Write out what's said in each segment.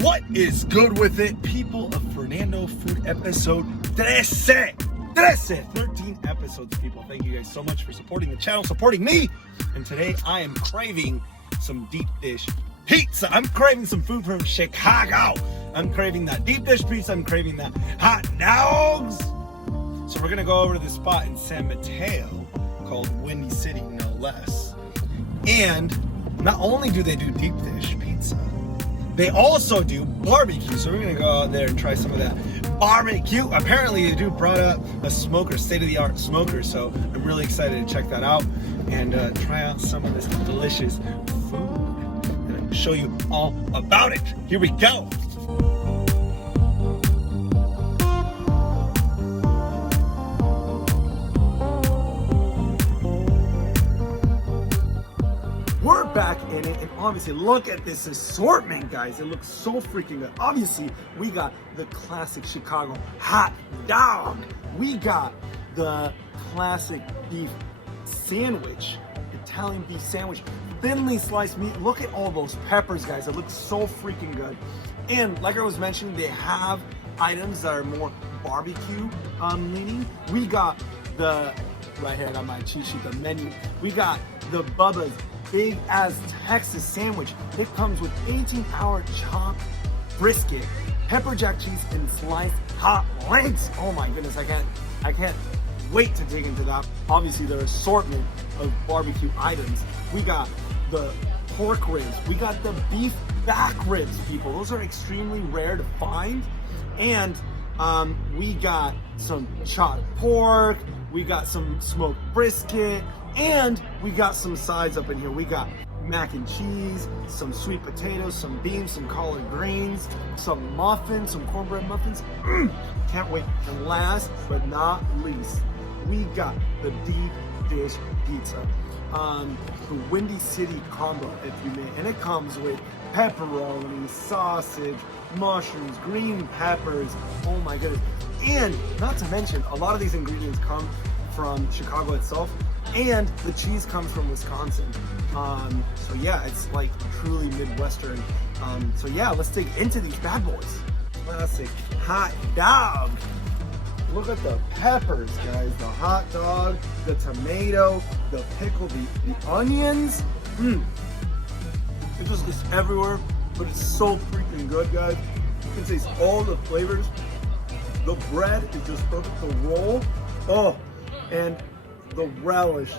What is good with it, people of FernandoFood episode 13? 13 episodes, people. Thank you guys so much for supporting the channel, supporting me. And today I am craving some deep dish pizza. I'm craving some food from Chicago. I'm craving that deep dish pizza. I'm craving that hot dogs. So we're gonna go over to this spot in San Mateo called Windy City, no less. And not only do they do deep dish pizza, they also do barbecue. So we're gonna go out there and try some of that barbecue. Apparently they do brought up a smoker, state-of-the-art smoker. So I'm really excited to check that out and try out some of this delicious food. And I'll show you all about it. Here we go. We're back in it, and obviously look at this assortment, guys. It looks so freaking good. Obviously, we got the classic Chicago hot dog. We got the classic beef sandwich, Italian beef sandwich, thinly sliced meat. Look at all those peppers, guys. It looks so freaking good. And like I was mentioning, they have items that are more barbecue leaning. We got the, right here, I got my cheat sheet, the menu. We got the Bubba's Big As Texas sandwich. It comes with 18-hour chopped brisket, pepper jack cheese, and sliced hot legs. Oh my goodness, I can't wait to dig into that. Obviously, their assortment of barbecue items. We got the pork ribs. We got the beef back ribs, people. Those are extremely rare to find. And we got some chopped pork. We got some smoked brisket. And we got some sides up in here. We got mac and cheese, some sweet potatoes, some beans, some collard greens, some muffins, some cornbread muffins. Can't wait. And last but not least, we got the deep dish pizza. The Windy City combo, if you may. And it comes with pepperoni, sausage, mushrooms, green peppers. Oh my goodness. And not to mention, a lot of these ingredients come from Chicago itself. And the cheese comes from Wisconsin. So yeah, it's like truly Midwestern. So yeah, let's dig into these bad boys. Classic hot dog. Look at the peppers, guys. The hot dog, the tomato, the pickle, the onions. It just gets everywhere, but it's so freaking good, guys. You can taste all the flavors. The bread is just perfect. The roll, oh, and the relish,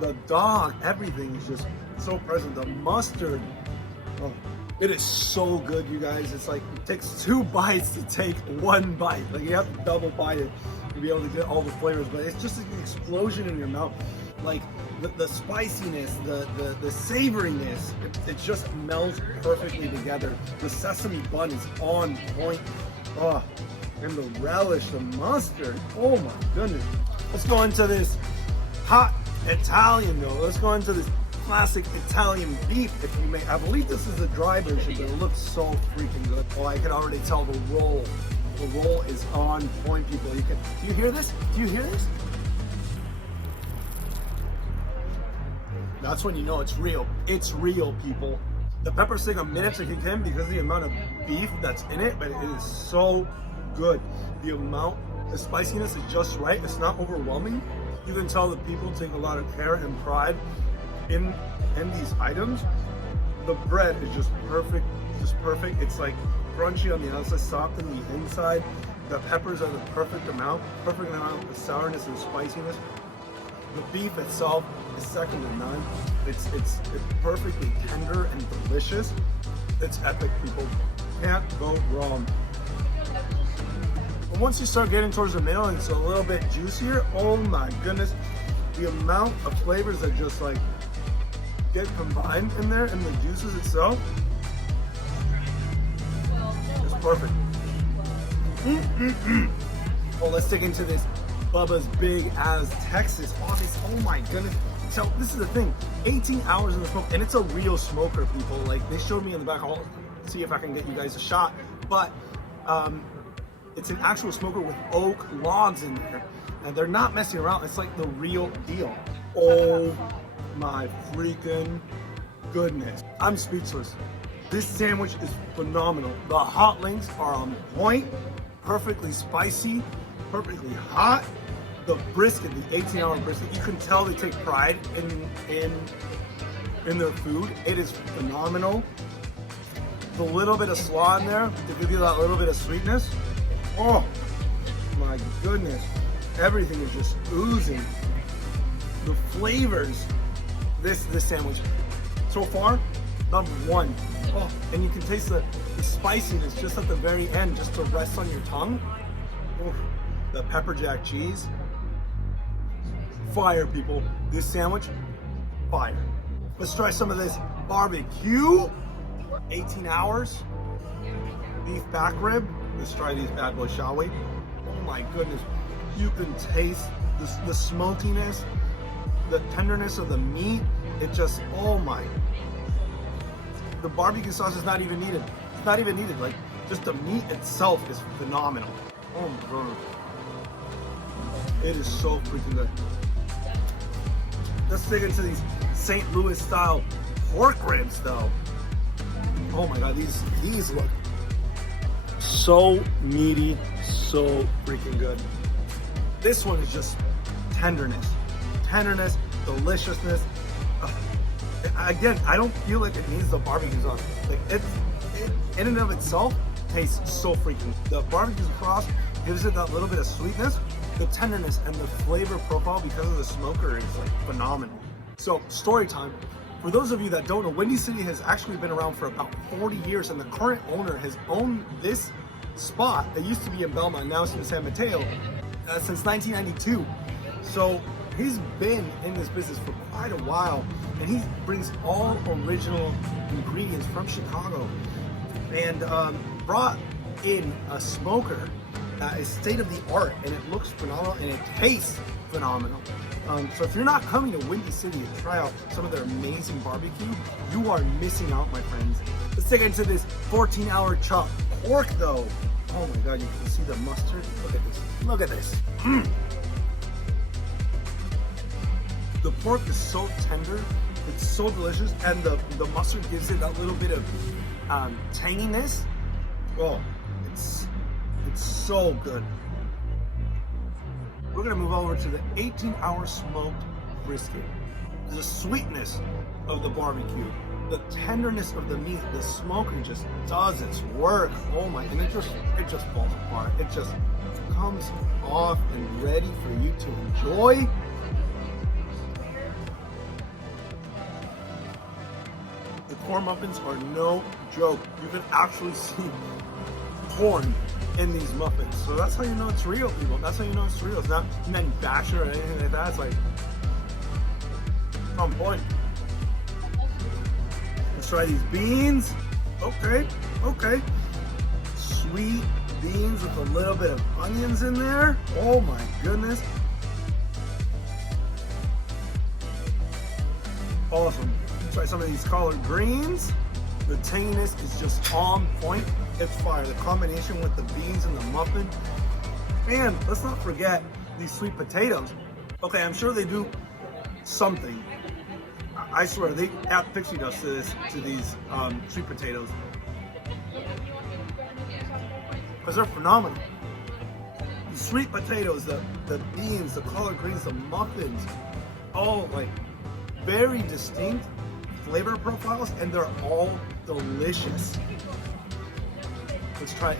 the dog, everything is just so present. The mustard, oh, it is so good, you guys. It's like it takes 2 bites to take 1 bite. Like you have to double bite it to be able to get all the flavors. But it's just an explosion in your mouth. Like the spiciness, the savoriness, it just melds perfectly together. The sesame bun is on point. Oh, and the relish, the mustard. Oh my goodness. Let's go into this hot Italian though. Let's go into this classic Italian beef, if you may. I believe this is the dry version, but it looks so freaking good. Oh, I can already tell the roll. The roll is on point, people. Do you hear this? Do you hear this? That's when you know it's real. It's real, people. The peppers take a minute to kick in because of the amount of beef that's in it, but it is so good. The spiciness is just right. It's not overwhelming. You can tell that people take a lot of care and pride in these items. The bread is just perfect, It's like crunchy on the outside, soft on the inside. The peppers are the perfect amount of sourness and spiciness. The beef itself is second to none. It's perfectly tender and delicious. It's epic, people. Can't go wrong. But once you start getting towards the middle and it's a little bit juicier, oh my goodness, the amount of flavors that just like get combined in there and the juices itself is perfect. Well, let's dig into this Bubba's Big As Texas. Oh my goodness. So this is the thing, 18 hours in the smoke, and it's a real smoker, people. Like they showed me in the back. I'll see if I can get you guys a shot, but it's an actual smoker with oak logs in there, and they're not messing around. It's like the real deal. Oh my freaking goodness. I'm speechless. This sandwich is phenomenal. The hot links are on point, perfectly spicy, perfectly hot. The brisket, the 18-hour brisket, you can tell they take pride in their food. It is phenomenal. The little bit of slaw in there to give you that little bit of sweetness. Oh my goodness. Everything is just oozing. The flavors, this sandwich, so far, number one. Oh, and you can taste the spiciness just at the very end, just to rest on your tongue. Oh, the pepper jack cheese. Fire, people. This sandwich, fire. Let's try some of this barbecue. 18 hours. Beef back rib. Let's try these bad boys, shall we? Oh my goodness. You can taste the smokiness, the tenderness of the meat. It just, oh my. The barbecue sauce is not even needed. It's not even needed. Like, just the meat itself is phenomenal. Oh my god. It is so freaking good. Let's dig into these St. Louis style pork ribs though. Oh my god, these look so meaty, so freaking good. This one is just tenderness, deliciousness. Again, I don't feel like it needs the barbecue sauce. Like it in and of itself tastes so freaking. The barbecue sauce gives it that little bit of sweetness. The tenderness and the flavor profile because of the smoker is like phenomenal. So story time. For those of you that don't know, Windy City has actually been around for about 40 years, and the current owner has owned this spot that used to be in Belmont, now it's in San Mateo, since 1992. So he's been in this business for quite a while, and he brings all original ingredients from Chicago, and brought in a smoker that is state of the art, and it looks phenomenal and it tastes phenomenal. So if you're not coming to Windy City to try out some of their amazing barbecue, you are missing out, my friends. Let's dig into this 14-hour chopped pork though. Oh my god, you can see the mustard. Look at this. Look at this. The pork is so tender, it's so delicious, and the mustard gives it that little bit of tanginess. Oh, it's so good. We're gonna move over to the 18-hour smoked brisket. The sweetness of the barbecue, the tenderness of the meat, the smoker just does its work. Oh my, and it just falls apart. It just comes off and ready for you to enjoy. The corn muffins are no joke. You can actually see corn in these muffins. So that's how you know it's real, people. That's how you know it's real. It's not manufactured or anything like that. It's like on point. Let's try these beans. Okay. Sweet beans with a little bit of onions in there. Oh my goodness. Awesome. Let's try some of these collard greens. The tanginess is just on point. It's fire. The combination with the beans and the muffin. And let's not forget these sweet potatoes. Okay, I'm sure they do something. I swear, they add pixie dust to these sweet potatoes. Because they're phenomenal. The sweet potatoes, the beans, the collard greens, the muffins, all like very distinct flavor profiles, and they're all delicious. Let's try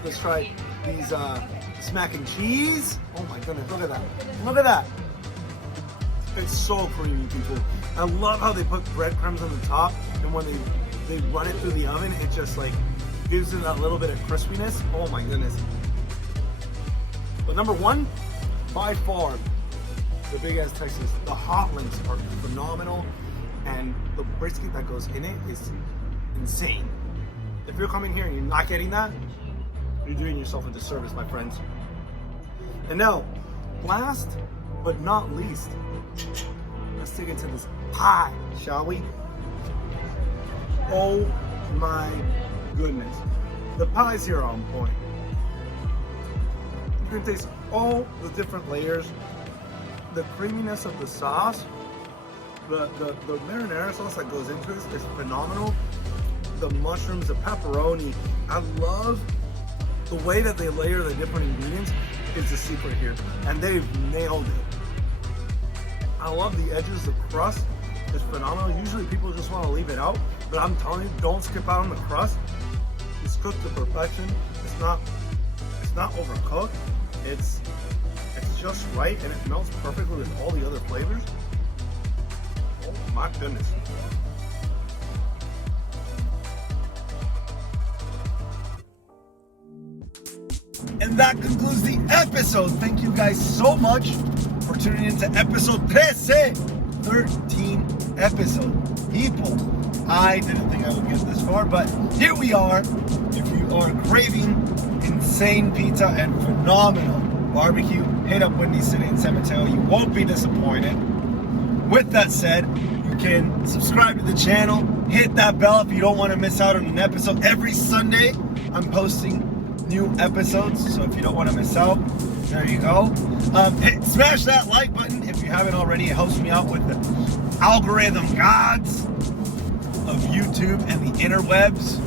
these this mac and cheese. Oh my goodness, look at that. Look at that. It's so creamy, people. I love how they put breadcrumbs on the top, and when they run it through the oven, it just like gives it that little bit of crispiness. Oh my goodness. But number one, by far, the Big As Texas. The hot links are phenomenal, and the brisket that goes in it is insane. If you're coming here and you're not getting that, you're doing yourself a disservice, my friends. And now, last but not least, let's dig into this pie, shall we? Oh my goodness. The pies here are on point. You can taste all the different layers, the creaminess of the sauce, the marinara sauce that goes into this is phenomenal. the mushrooms, the pepperoni. I love the way that they layer the different ingredients is the secret here. And they've nailed it. I love the edges, the crust is phenomenal. Usually people just want to leave it out, but I'm telling you, don't skip out on the crust. It's cooked to perfection. It's not overcooked. It's just right, and it melts perfectly with all the other flavors. Oh my goodness. And that concludes the episode. Thank you guys so much for tuning into episode Trece, 13 episode. People, I didn't think I would get this far, but here we are. If you are craving insane pizza and phenomenal barbecue, hit up Windy City in San Mateo. You won't be disappointed. With that said, you can subscribe to the channel, hit that bell if you don't want to miss out on an episode. Every Sunday, I'm posting new episodes, so if you don't want to miss out, there you go. Smash that like button if you haven't already. It helps me out with the algorithm gods of YouTube and the interwebs.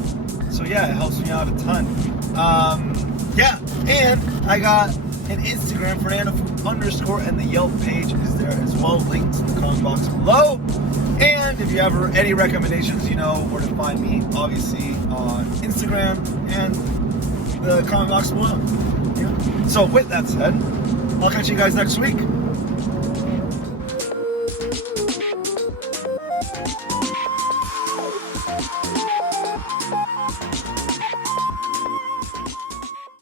So yeah, it helps me out a ton. Yeah, and I got an Instagram, FernandoFood_, and the Yelp page is there as well. Links in the comment box below. And if you have any recommendations, you know where to find me, obviously on Instagram and the comment box below. Yeah. So with that said, I'll catch you guys next week.